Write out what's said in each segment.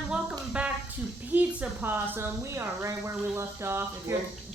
everyone. Welcome back to Pizza Possum. We are right where we left off.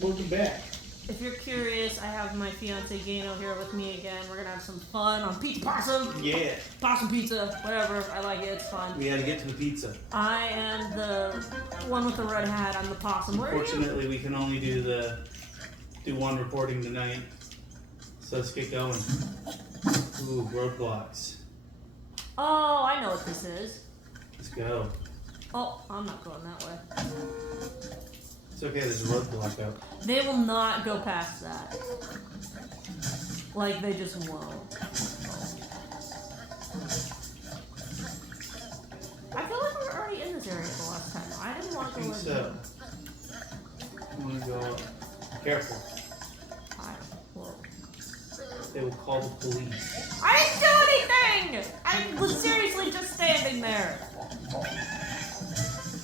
Welcome back. If you're curious, I have my fiance Gano here with me again. We're gonna have some fun on Pizza Possum. Yeah. Possum pizza, whatever. I like it. It's fun. We had to get to the pizza. I am the one with the red hat. I'm the possum. Where are you? Unfortunately, we can only do one recording tonight. So let's get going. Ooh, roadblocks. Oh, I know what this is. Let's go. Oh, I'm not going that way. It's okay, there's a roadblock out. They will not go past that. Like, they just won't. I feel like we were already in this area the last time. I didn't want to go in. So, I'm gonna go up. Careful. Whoa. They will call the police. I didn't do anything! I was seriously just standing there.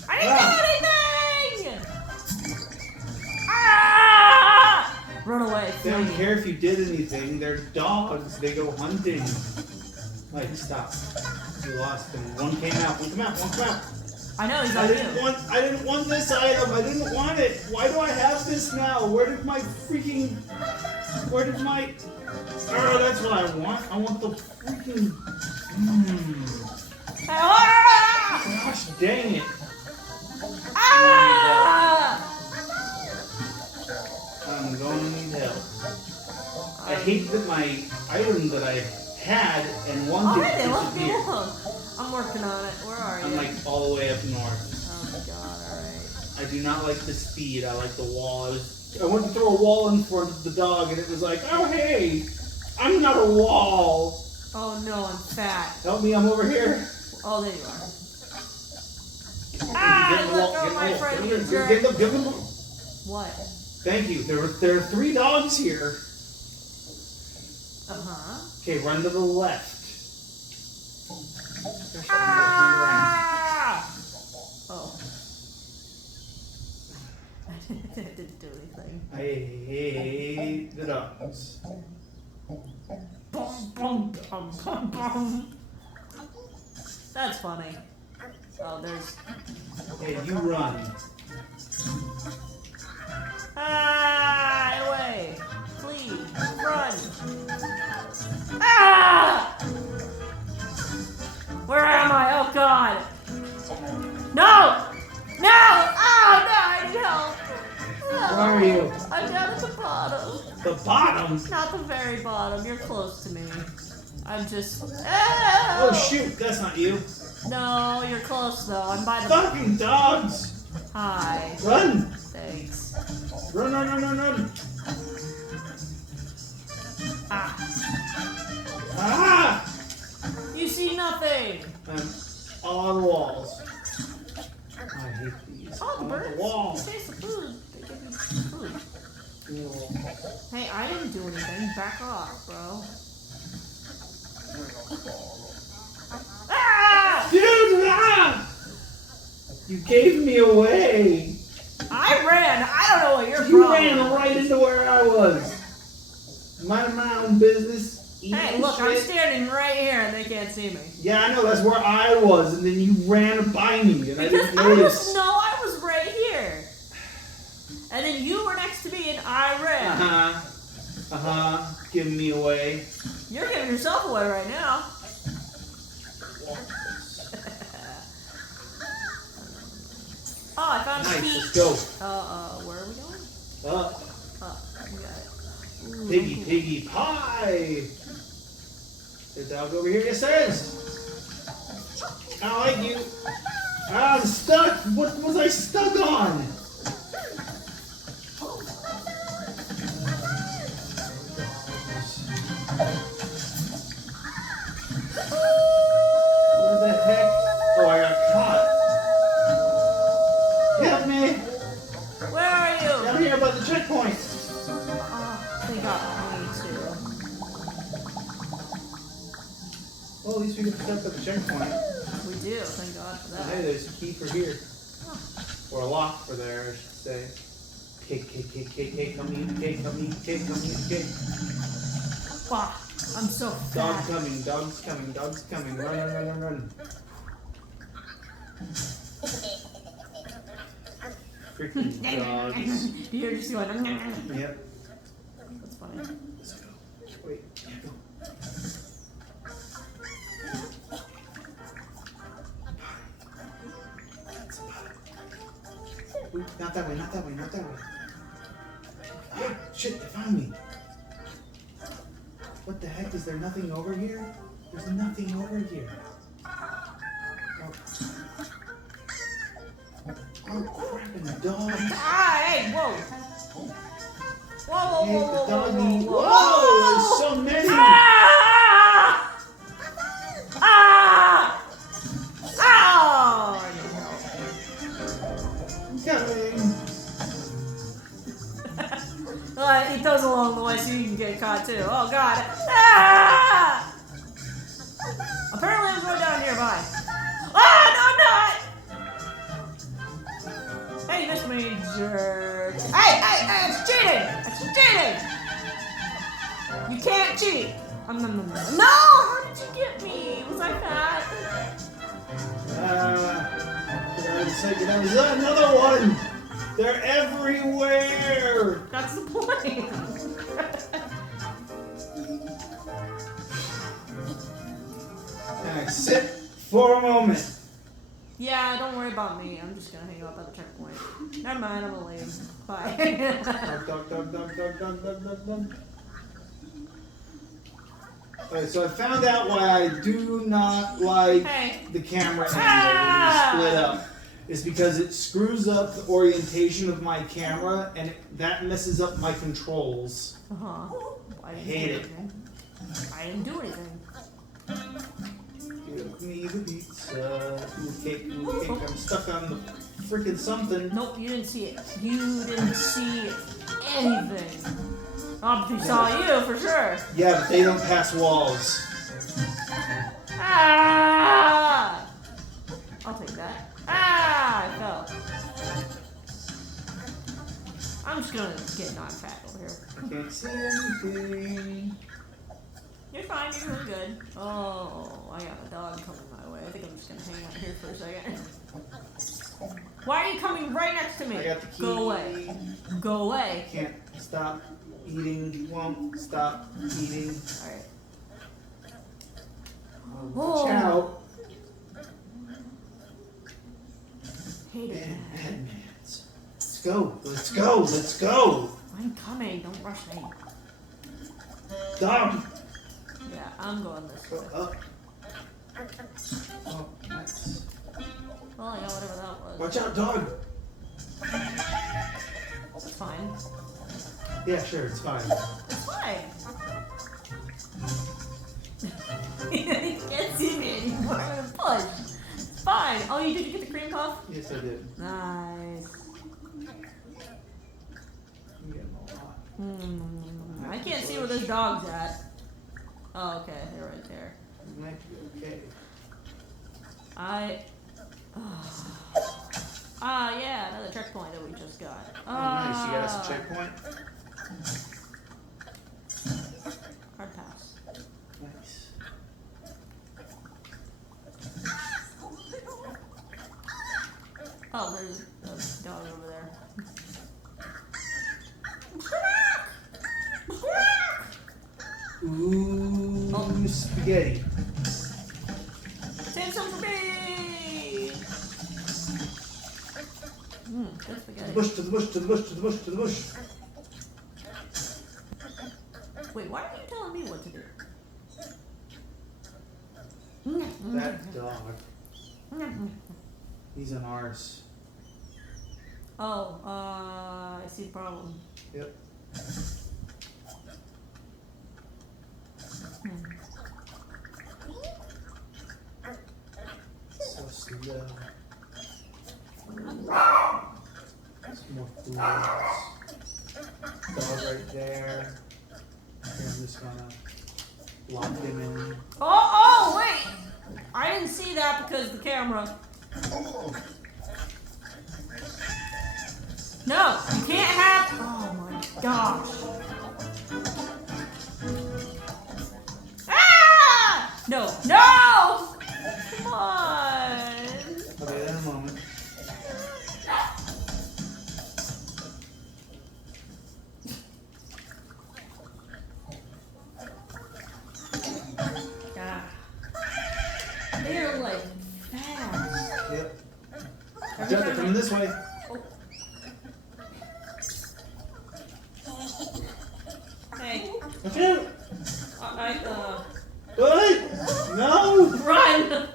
I didn't do anything! Ah! Run away. They don't flee. care if you did anything. They're dogs. They go hunting. Like, stop. You lost them. One came out. One come out. One come out. I know, he's I on didn't you. want this item. I didn't want it. Why do I have this now? Where did my... Oh, that's what I want. I want the freaking... Ah! Gosh dang it. Ah! I'm going to need help. I hate that my item that I had and one Oh, did hey, they left me disappear. alone. I'm working on it. Where are you? I'm like all the way up north. Oh my god, alright. I do not like the speed. I like the wall. I went to throw a wall in front of the dog and it was like, oh hey, I'm not a wall. Oh no, I'm fat. Help me, I'm over here. Oh, there you are. Get Ah, in the let wall, go get of in my the friend, wall. you jerk. Give them. What? Thank you. There are 3 dogs here. Uh-huh. Okay, run to the left. Ah! Oh. I didn't do anything. I hate the dogs. Boom, boom, boom, boom, boom. That's funny. Oh, there's... Hey, you run. Ah! Away! Flee! Run! Ah! Where am I? Oh God! No! No! Oh no! I need help! No. Where are you? I'm down at the bottom. The bottom? Not the very bottom. You're close to me. I'm just... Oh shoot, that's not you. No, you're close though. I'm by the... Fucking dogs! Hi. Run! Thanks. Run, run, run, run, run! Ah. Ah! You see nothing. On the walls. I hate these. Oh, the On birds. the wall. You taste the food. They give you food. Hey, I didn't do anything. Back off, bro. Ah! Dude! Ah! You gave me away! I ran. I don't know what your You problem ran right into where I was. Minding my own business. Hey, look, I'm standing right here and they can't see me. Yeah, I know, that's where I was, and then you ran by me, and I Because didn't notice. I was right here. And then you were next to me and I ran. Giving me away. You're giving yourself away right now. Oh, I found a Nice, key. let's go. Where are we going? Up. We got it. Ooh, Piggy, piggy pie. There's a dog over here. Yes, there is. I don't like you. I'm stuck. What was I stuck on? Where the heck? Oh, I got caught. Help me. Where are you? Down here by the checkpoint. They got me too. Well, at least we can pick up at the checkpoint. We do, thank God for that. Hey, there's a key for here. Oh. Or a lock for there, I should say. Cake, come eat the cake, come eat the cake, come eat the cake. Fuck, I'm so fat. Dog's coming, dog's coming, dog's coming. Run, run, run, run, run. Freaking dogs. You're just going. Yep. That's funny. Let's go. Wait. Yeah, go. Ooh, not that way, not that way, not that way. Ah, shit, they found me. What the heck? Is there nothing over here? There's nothing over here. Oh crap, and the dog. Ah, hey, whoa. Whoa, whoa, Hey, whoa, the whoa, doggy. whoa, whoa, Whoa, there's so many. Ah! Ah! Oh! Coming. He throws along the way so you can get caught too. Oh god. Ah! Apparently I'm going down nearby. Ah, no, I'm not! Hey, you missed me, jerk. Hey, it's cheating! It's cheating! You can't cheat! No, how did you get me? Was I fat? There's another one! They're everywhere! That's the point. Alright, sit for a moment. Yeah, don't worry about me. I'm just gonna hang out at the checkpoint. Never mind, I'm gonna leave. Bye. Dog. Alright, so I found out why I do not like the camera angle when you split up. Is because it screws up the orientation of my camera and that messes up my controls. I hate it. I didn't do anything. Give me the pizza. Ooh, cake. I'm stuck on the freaking something. Nope, you didn't see it. You didn't see anything. Obviously saw you for sure. Yeah, but they don't pass walls. Ah! I'll take that. Ah! I fell. I'm just gonna get non-fat over here. I can't see anything. You're fine, you're doing good. Oh, I got a dog coming my way. I think I'm just gonna hang out here for a second. Why are you coming right next to me? I got the key. Go away. Go away. Can't stop eating. Won't stop eating. Alright. Watch out. Hate it. Batmans. Let's go. Let's go. Let's go. I'm coming. Don't rush me. Dog. Yeah, I'm going this Go way. up. Oh, nice. Well, I got whatever that was. Watch out, dog. It's fine. Yeah, sure, it's fine. It's fine. You can't see me anymore. I'm gonna push. It's fine. Oh, you did get the cream puff? Yes, I did. Nice. I'm getting a lot. I can't see where those dogs at. Oh, okay. They're right there. It might be okay. Yeah, another checkpoint that we just got. Oh, nice. You got us a checkpoint? Hard pass. Nice. Oh, there's a dog over there. Ooh, spaghetti. Save some for me! Good spaghetti. To the bush, to the bush, to the bush, to the bush, to the bush. Wait, why are you telling me what to do? That dog. He's an arse. Oh, I see the problem. Yep. So slow. Some more foods. Dog right there. Here, I'm just gonna lock him in. Oh, wait! I didn't see that because the camera. No, you can't have. Oh my gosh. Ah! No, no! Come on. Okay, in a moment. They're like fast. Yep. Every They're time coming this way. Hey. Okay. What? No! Run!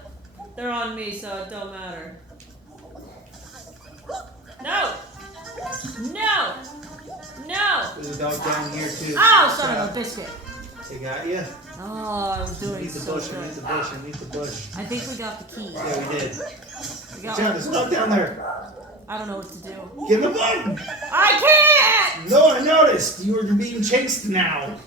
They're on me, so it don't matter. No! No! No! There's a dog down here too. Oh, son of a biscuit. They got you. Oh, I was I doing need the so bush, I good. need the bush, I need the bush. I think we got the key. Yeah, we did. We Watch got out, there's a dog down there. I don't know what to do. Get in the button! I can't! No, I noticed. You were being chased now.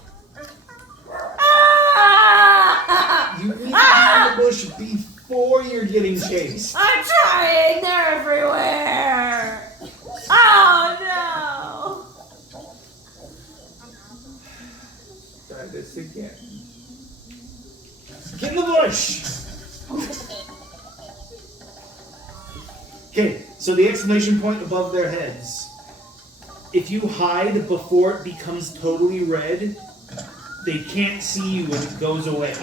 Ah! You need to get in the bush before you're getting chased. I'm trying! They're everywhere! Oh no! Try this again. Get in the bush! Okay, so the exclamation point above their heads. If you hide before it becomes totally red, they can't see you when it goes away.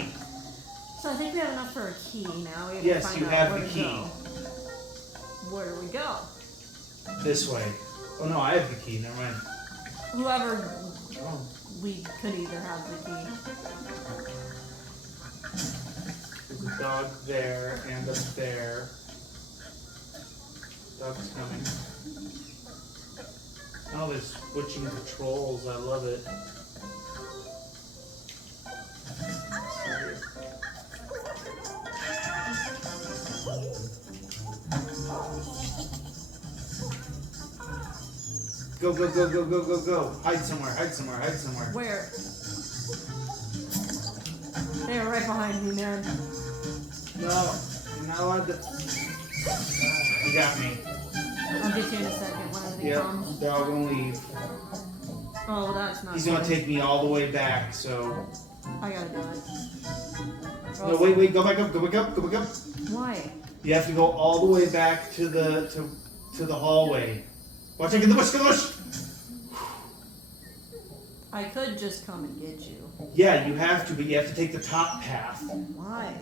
So I think we have enough for a key now. We have Yes, to find you out have where the to key. go. Where do we go? This way. Oh no, I have the key, never mind. Whoever Oh. we could either have the key. There's a dog there and up there. Dog's coming. Oh, they're switching patrols. I love it. Go, go, go, go, go, go, go. Hide somewhere, hide somewhere, hide somewhere. Where? They are right behind me, man. No, you're not allowed to. You got me. I'll get you in a second when everything Yep, comes. dog gonna leave. Oh, well, that's not He's gonna good. take me all the way back, so. I gotta do it. No, wait, go back up, go back up, go back up. Why? You have to go all the way back to the hallway. Watch out, get the bush, get the bush! I could just come and get you. Yeah, you have to, but you have to take the top path. Why?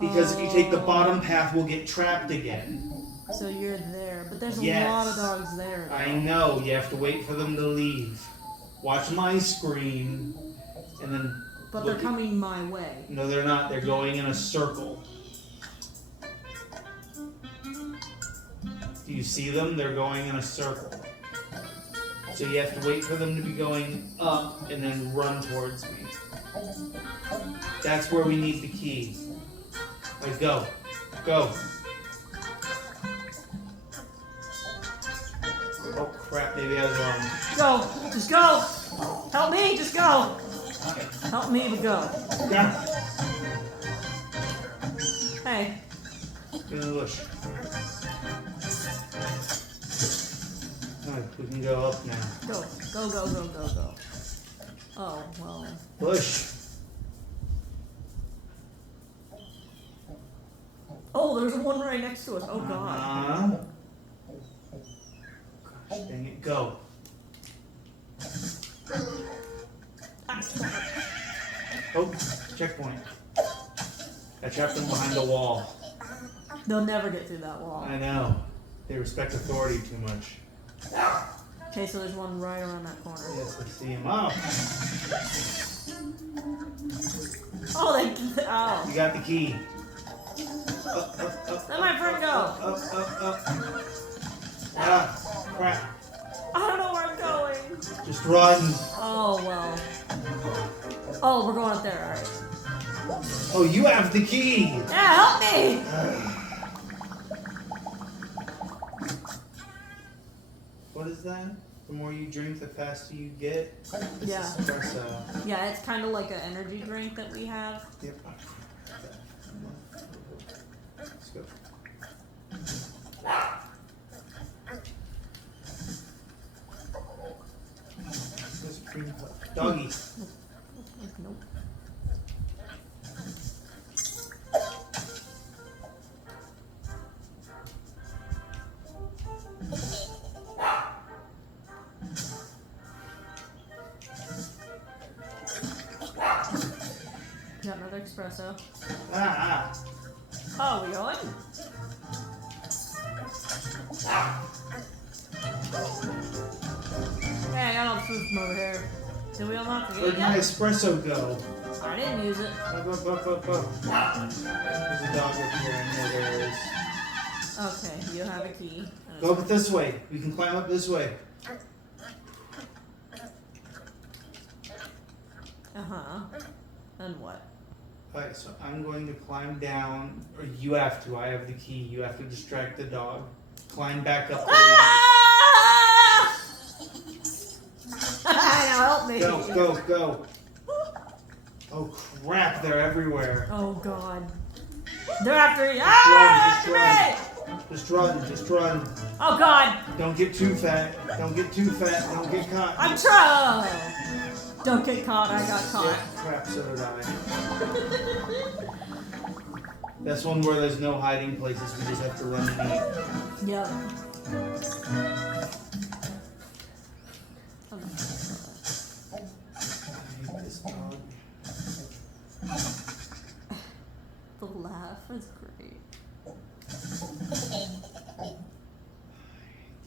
Because if you take the Oh. bottom path, we'll get trapped again. So you're there, but there's a Yes. lot of dogs there. I know, you have to wait for them to leave. Watch my screen, and then... But look they're coming my way. No, they're not. They're going in a circle. Do you see them? They're going in a circle. So you have to wait for them to be going up and then run towards me. That's where we need the key. Like, go. Go. Oh, crap. Maybe I was wrong. Go! Just go! Help me! Just go! Help me, but go. Yeah. Hey. Get in the bush. Alright, we can go up now. Go. Go, go, go, go, go. Oh, well. Bush. Oh, there's one right next to us. Oh, God. Gosh, dang it. Go. Oh, checkpoint. I trapped them behind the wall. They'll never get through that wall. I know. They respect authority too much. Okay, so there's one right around that corner. Yes, I see him. Oh, Oh, they. Oh. you got the key. Up, up, up. Let my friend go. Up, up, up. Ah, crap. I don't know where I'm going. Just run. Oh, well. Oh, we're going up there. All right. Oh, you have the key. Yeah, help me. What is that? The more you drink, the faster you get? It's Yeah. espresso. Yeah, it's kind of like an energy drink that we have. Yep. Let's go. There's a cream puff. Doggy. Nope. Got another espresso. Ah, ah. Oh, we going? Hey, I got all the food from over here. Did we unlock the gate Where'd my yet? espresso go? I didn't use it. Up. There's a dog up here. I know there is. Okay, you have a key. Go up this way. We can climb up this way. Uh-huh. And what? Alright, so I'm going to climb down, or you have to. I have the key. You have to distract the dog. Climb back up. Ah! Now help me. Go. Oh crap, they're everywhere. Oh god. They're after you. Ah! Just run. Oh god. Don't get too fat. Don't get caught. I'm trying. Don't get caught. I got caught. Yeah, crap, so did I. That's one where there's no hiding places. We just have to run and eat. Yep. The laugh is great.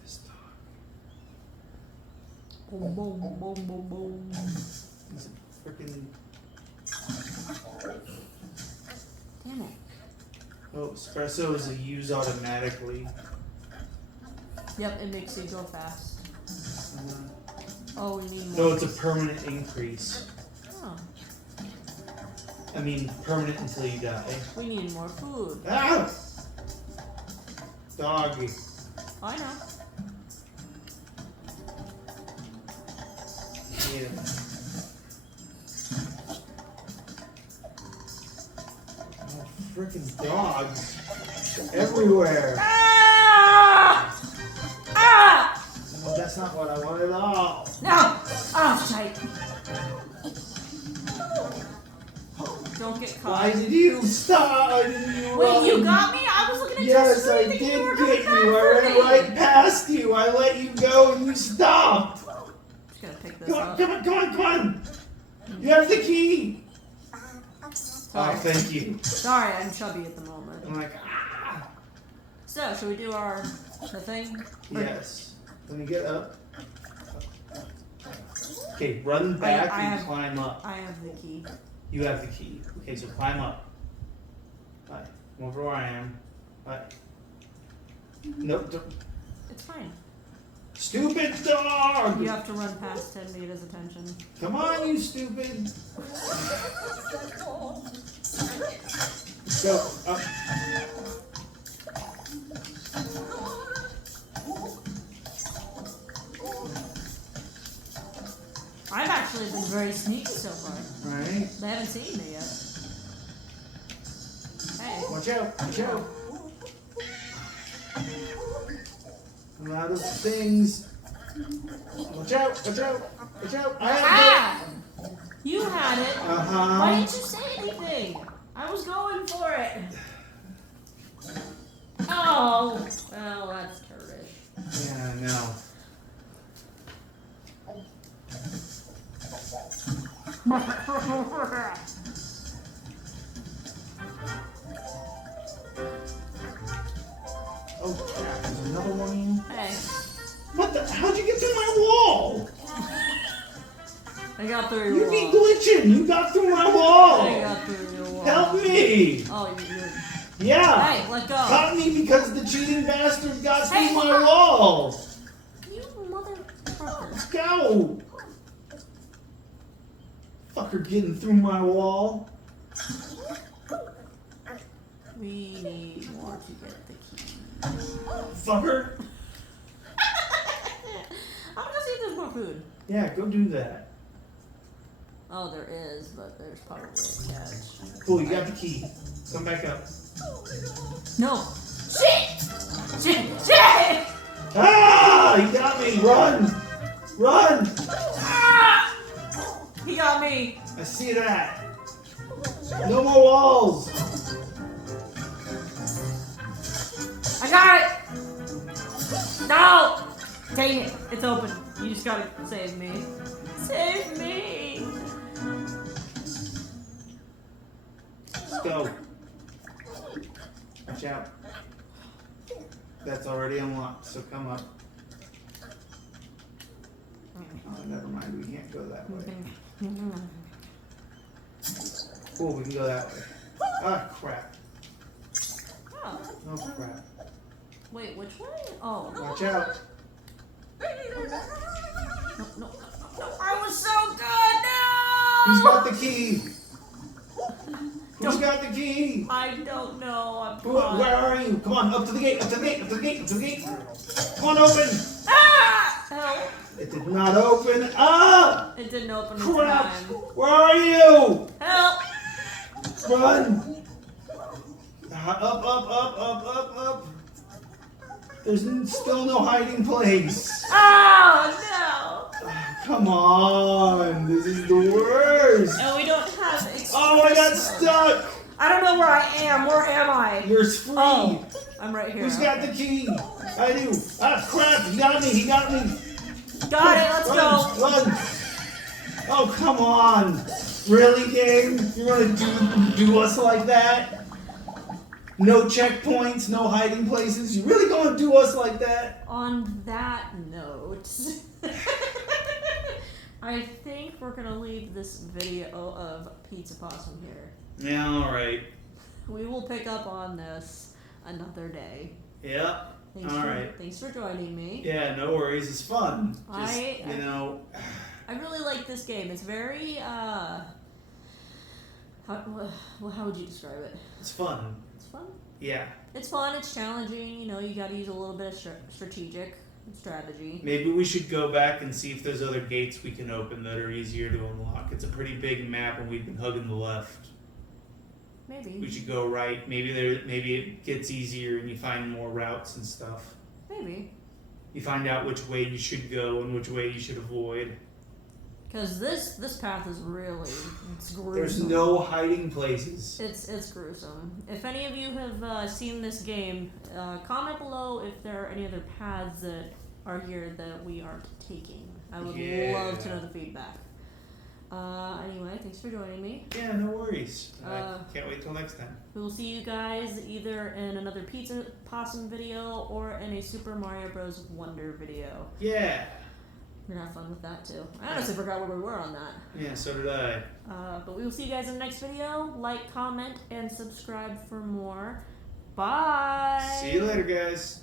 This dog. Boom, boom, boom, boom, boom. He's a freaking. Damn it. Oh, espresso is a use automatically. Yep, it makes you go fast. Oh, we need more. So it's a permanent increase. Oh, I mean, permanent until you die. we need more food. Ah! Doggy. I know. Yeah. Oh, freaking dogs. Everywhere. Ah! Ah! No, that's not what I wanted at all. No! Oh, tight. Don't get caught. Why did you stop? Why didn't you Wait, run? you got me? I was looking at your Yes, screen I thinking did you were get coming you. back I for ran me. right past you. I let you go and you stopped. Just gonna pick this Come up. on. You have the key. Sorry. Oh, thank you. Sorry, I'm chubby at the moment. I'm like, ah. So, should we do the thing? Yes. Let me get up. Okay, run back I and have- climb up. I have the key. You have the key. Okay, so climb up. Right. Come over where I am. Right. Nope. Don't. It's fine. Stupid dog! You have to run past 10 meters attention. Come on, you stupid! Go up. I've actually been very sneaky so far. Right. They haven't seen me yet. Hey. Watch out! I'm out of things. Watch out! I have Ah! You had it. it. Why didn't you say anything? I was going for it. Oh, well, that's turdish. Yeah, I know. Oh crap, there's another one. Hey, What the? How'd you get through my wall? I got through You your be wall. glitching. You got through my wall. I got through your wall. Help me. Oh, you're... Yeah. Hey, let go. Caught me because the cheating bastard got Hey, through my wall. You motherfucker. Let's go. Fucker getting through my wall. We need more to get the key. Fucker. I'm gonna see if there's more food. Yeah, go do that. Oh, there is, but there's probably a catch. Cool, you got the key. Come back up. No. Shit! Shit! Ah! He got me. Run! Ah! He got me. I see that. No more walls. I got it. No! Dang it. It's open. You just gotta save me. Save me. Let's go. Watch out. That's already unlocked, so come up. Oh, never mind. We can't go that way. Oh, we can go that way. Ah, crap. Oh. Oh, crap. Wait, which way? Oh. Watch out. No. I was so good! No! Who's got the key? Who's got the key? I don't know. Where are you? Come on, up to the gate, up to the gate, up to the gate, up to the gate. Come on, open. Ah! Help. It did not open. Ah! It didn't open in Crap! time. Where are you? Help! Run! Up. There's still no hiding place. Oh, no! Come on, this is the worst. And we don't have express Oh, I got mode. stuck. I don't know where I am. Where am I? You're free. Oh, I'm right here. Who's got the key? I do. Ah, crap! He got me. Got it. Let's go. Run! Oh, come on! Really, game? You're gonna do us like that? No checkpoints, no hiding places. You really gonna do us like that? On that note, I think we're gonna leave this video of Pizza Possum here. Yeah, all right. We will pick up on this another day. Yeah. Thanks for joining me. Yeah, no worries. It's fun. Just, I really like this game. It's very how would you describe it? It's fun. It's fun. Yeah. It's fun. It's challenging. You know, you got to use a little bit of strategic strategy. Maybe we should go back and see if there's other gates we can open that are easier to unlock. It's a pretty big map, and we've been hugging the left. Maybe. We should go right. Maybe it gets easier, and you find more routes and stuff. Maybe. You find out which way you should go and which way you should avoid. Because this path is really, it's gruesome. There's no hiding places. It's gruesome. If any of you have seen this game, comment below if there are any other paths that are here that we aren't taking. I would love to know the feedback. Anyway, thanks for joining me. Yeah, no worries. Can't wait till next time. We will see you guys either in another Pizza Possum video or in a Super Mario Bros. Wonder video. Yeah. We're gonna have fun with that too. I honestly forgot where we were on that. Yeah, so did I. But we will see you guys in the next video. Like, comment, and subscribe for more. Bye! See you later, guys.